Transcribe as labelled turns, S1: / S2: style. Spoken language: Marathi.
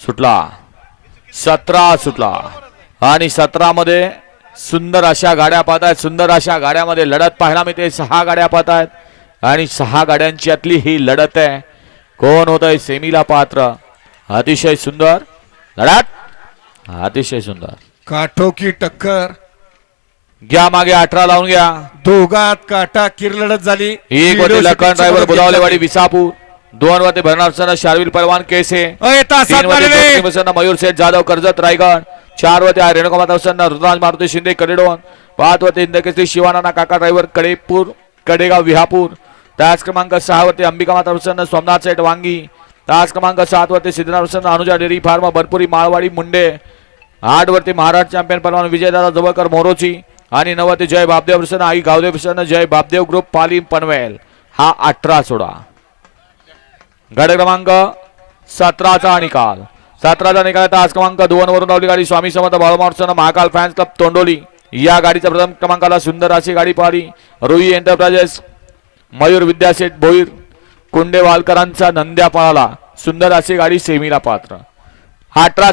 S1: सुटला. सतरा सुटला. आणि सतरा मध्ये सुंदर अशा गाड्या पाहत आहेत सुंदर अशा गाड्यामध्ये लढत पाहायला मिळते. सहा गाड्या पाहत आहेत आणि सहा गाड्यांच्यातली ही लढत आहे. कोण होत आहे सेमीला पात्र. अतिशय सुंदर. लढत. अतिशय सुंदर.
S2: काठोकी टक्कर.
S1: घ्या मागे अठरा लावून घ्या.
S2: दोघात काटा किरलढत झाली.
S1: एक होते लखन ड्रायव्हर बुलावलेवाडी विसापूर. दोन वरती भरणार सण शार्विल पहलवान केसे? वरती मयूर शेठ जाधव कर्जत रायगड. चार वरती रेणुका माता प्रसन्न रुद्राज मारुती शिंदे कडेडोन. पाच वरती इंदकेसरी शिवानाना काका ड्रायव्हर कडेपूर कडेगाव विहापूर. तास क्रमांक सहा वरती अंबिका माता प्रसन्न सोमनाथ सेठ वांगी. तास क्रमांक सात वरती सिद्धनाथ प्रसन्न अनुजा डेअरी फार्म भरपुरी माळवाडी मुंडे. आठ वरती महाराष्ट्र चॅम्पियन पहलवान विजयदादा जवळकर मोरोची. आणि नवती जय बापदेव प्रसन्न आई गावदेव प्रसन्न जय बापदेव ग्रुप पाली पनवेल. हा अठरा सोडा. गड क्रमांक सतराचा निकाल. सतराचा निकाल तास क्रमांक दोन वरून लावली गाडी स्वामी समर्थ बाळमार्सन महाकाल फॅन्स क्लब तोंडोली. या गाडीच्या प्रथम क्रमांकाला सुंदर अशी गाडी पाहिली. रुई एंटरप्राइजेस मयूर विद्यासेठ भोईर कुंडेवालकरांचा नंद्या पळाला सुंदर अशी गाडी सेमीला पात्र. अठरा